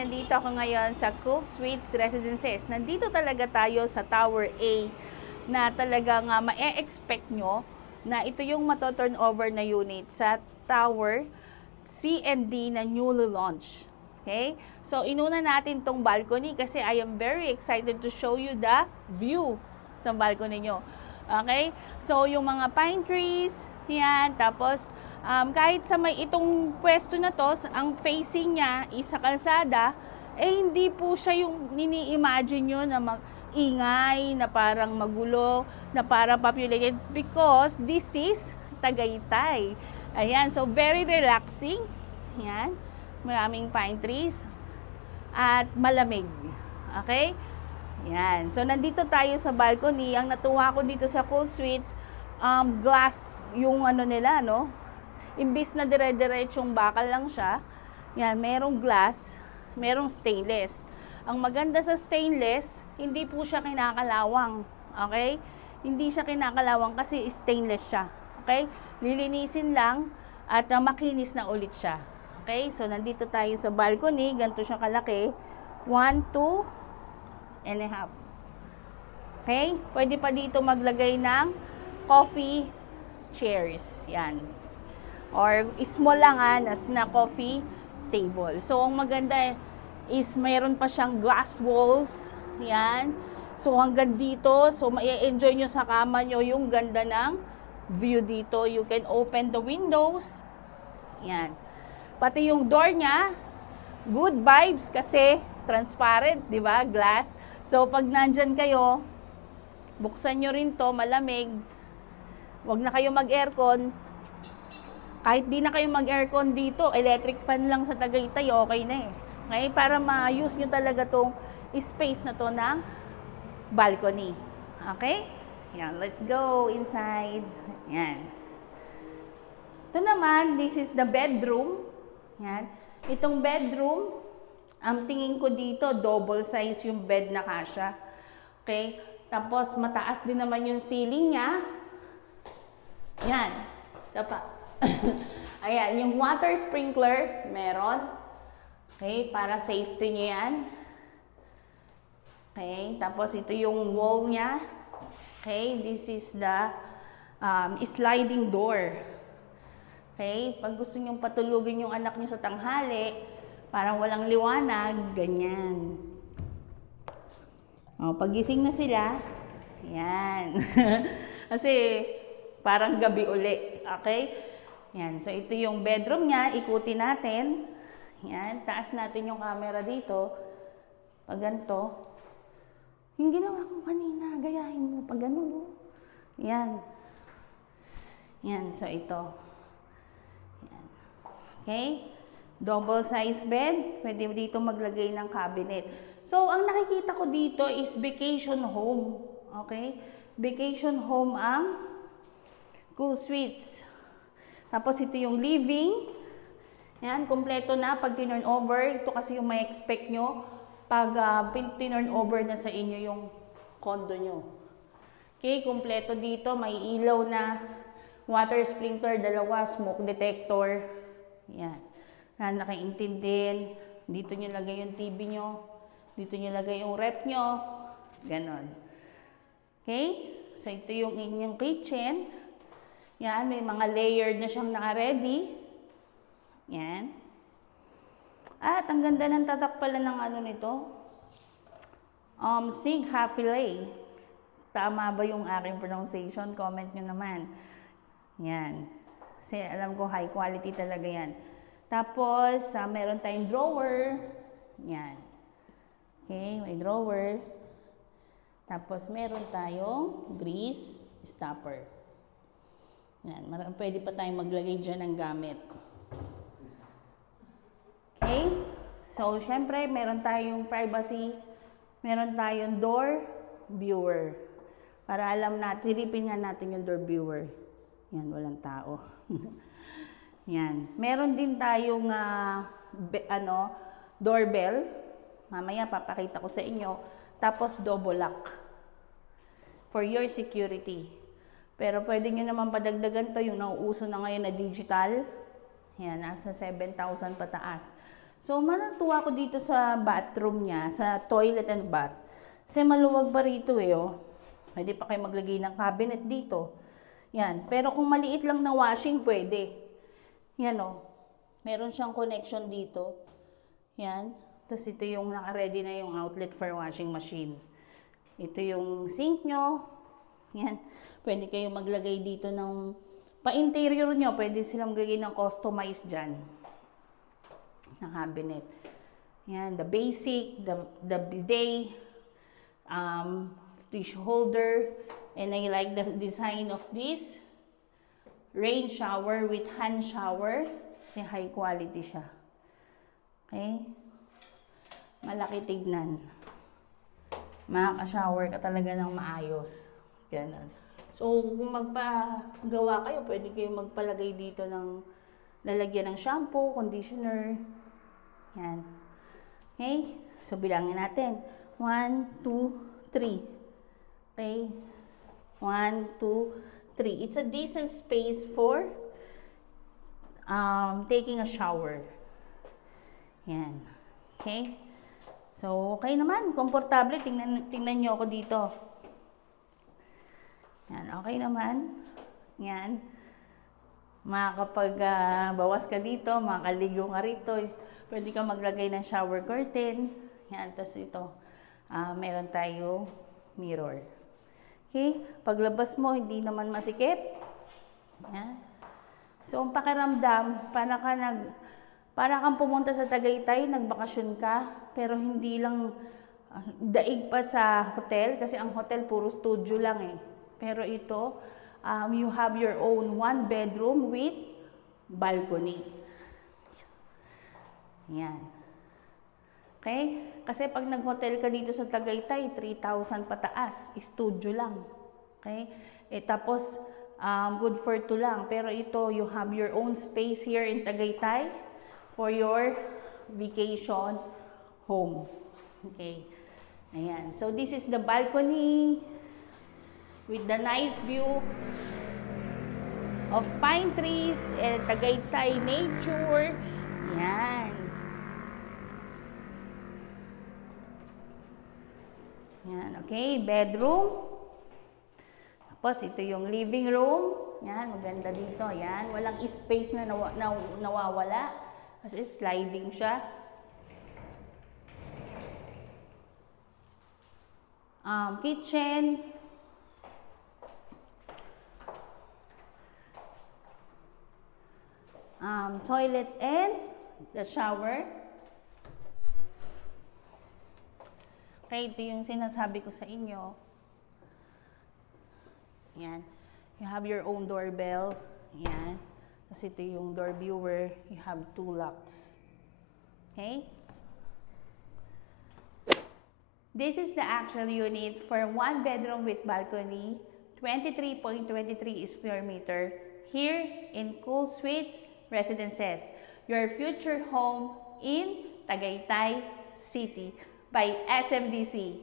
nandito ako ngayon sa Cool Suites Residences. Nandito talaga tayo sa Tower A na talagang ma-expect nyo na ito yung mato-turnover na unit sa Tower C and D na newly launch. Okay? So, inuna natin tong balcony kasi I am very excited to show you the view sa balcony nyo. Okay? So, yung mga pine trees, yan, tapos kahit sa may itong pwesto na to, ang facing niya is sa kalsada, hindi po siya yung nini-imagine nyo na ingay, na parang magulo, na parang populated because this is Tagaytay. Ayan, so very relaxing. Yan, maraming pine trees at malamig. Okay? Yan, so nandito tayo sa balcony. Ang natuwa ko dito sa Cool Suites, glass yung ano nila, no? Imbis na dire-diretsong bakal lang siya, yan, merong glass, merong stainless. Ang maganda sa stainless, hindi po siya kinakalawang. Okay? Hindi siya kinakalawang kasi stainless siya. Okay? Lilinisin lang at makinis na ulit siya. Okay? So, nandito tayo sa balcony. Ganito siya kalaki. 1, 2.5. Okay? Pwede pa dito maglagay ng coffee chairs. Yan. Or small lang na coffee table. So, ang maganda is mayroon pa siyang glass walls. Yan. So, hanggang dito. So, ma-enjoy nyo sa kama nyo yung ganda ng view dito. You can open the windows. Yan. Pati yung door niya, good vibes kasi transparent, di ba? Glass. So, pag nandyan kayo, buksan nyo rin to, malamig. Huwag na kayo mag-aircon. Kahit di na kayo mag-aircon dito, electric fan lang sa Tagaytay, okay na eh. Okay? Para ma-use nyo talaga tong space na to ng balcony. Okay? Yan, let's go inside. Yan. Ito naman, this is the bedroom. Yan. Itong bedroom, ang tingin ko dito, double size yung bed na kasya. Okay? Tapos, mataas din naman yung ceiling niya. Yan. Isa pa. Ayan, yung water sprinkler, meron. Okay, para safety nyo yan. Okay, tapos ito yung wall niya. Okay, this is the sliding door. Okay, pag gusto nyo patulugin yung anak nyo sa tanghali, parang walang liwanag, ganyan. O, pagising na sila, yan. Kasi, parang gabi uli. Okay? Yan. So, ito yung bedroom niya. Ikutin natin. Yan. Taas natin yung camera dito. Pag ganito. Yung ginawa ko kanina, gayahin mo. Pag gano'n. Yan. Yan. So, ito. Yan. Okay? Double size bed. Pwede dito maglagay ng cabinet. So, ang nakikita ko dito is vacation home. Okay? Vacation home ang Cool Suites. Tapos ito yung living. Yan, kompleto na pag tinurn over. Ito kasi yung may expect nyo pag tinurn over na sa inyo yung condo nyo. Okay, kompleto dito. May ilaw na water sprinkler, dalawa, smoke detector. Yan. Nakaintindin. Dito nyo lagay yung TV nyo. Dito nyo lagay yung rep nyo. Ganon. Okay? So, ito yung inyong kitchen. Yan, may mga layered na siyang naka-ready. Yan. At ang ganda ng tatak pala ng ano nito. Sig Hafile. Tama ba yung aking pronunciation? Comment nyo naman. Yan. Kasi alam ko high quality talaga yan. Tapos, meron tayong drawer. Yan. Okay, may drawer. Tapos, meron tayong grease stopper. Yan, pwede pa tayong maglagay dyan ng gamit. Okay? So, syempre, meron tayong privacy. Meron tayong door viewer. Para alam natin, silipin nga natin yung door viewer. Yan, walang tao. Yan. Meron din tayong doorbell. Mamaya, papakita ko sa inyo. Tapos, double lock. For your security. Pero pwede nyo naman padagdagan to yung nauuso na ngayon na digital. Yan, nasa 7,000 pataas. So, manatuwa ko dito sa bathroom niya, sa toilet and bath. Kasi maluwag pa rito eh, oh. Pwede pa kayo maglagay ng cabinet dito. Yan. Pero kung maliit lang na washing, pwede. Yan, oh. Meron siyang connection dito. Yan. Tapos ito yung naka-ready na yung outlet for washing machine. Ito yung sink nyo. Yan. Pwede kayo maglagay dito ng pa-interior nyo. Pwede silang maglagay ng customized dyan. Na cabinet. Yan, the basic, the bidet, tissue holder, and I like the design of this rain shower with hand shower. Kasi high quality siya. Okay? Malaki tignan. Makaka-shower ka talaga ng maayos. Ganun. So, kung magpagawa kayo, pwede kayo magpalagay dito ng lalagyan ng shampoo, conditioner. Yan. Okay? So, bilangin natin. 1, 2, 3. Okay? 1, 2, 3. It's a decent space for taking a shower. Yan. Okay? So, okay naman. Komportable. Tingnan nyo ako dito. Yan. Okay naman. Yan. Makakapag-bawas ka dito, makakaligo ka rito. Pwede ka maglagay ng shower curtain. Yan, tapos ito, meron tayo mirror. Okay? Paglabas mo, hindi naman masikip. Yan. So, ang pakiramdam, para kang pumunta sa Tagaytay, nagbakasyon ka, pero hindi lang daig pa sa hotel, kasi ang hotel puro studio lang eh. Pero ito, you have your own 1 bedroom with balcony. Yan. Okay? Kasi pag nag-hotel ka dito sa Tagaytay, 3,000 pataas, studio lang. Okay? Tapos, good for 2 lang. Pero ito, you have your own space here in Tagaytay for your vacation home. Okay? Ayan. So, this is the balcony with the nice view of pine trees and Tagaytay nature. Yan. Yan, okay, bedroom. Tapos ito yung living room. Yan, maganda dito. Yan, walang space na nawawala. Kasi sliding siya. Kitchen. Toilet and the shower. Okay, ito yung sinasabi ko sa inyo. Yan. You have your own doorbell. Yan. Tapos ito yung door viewer. You have 2 locks. Okay? This is the actual unit for 1 bedroom with balcony. 23.23 square meter. Here in Cool Suites Residences. Your future home in Tagaytay City by SMDC.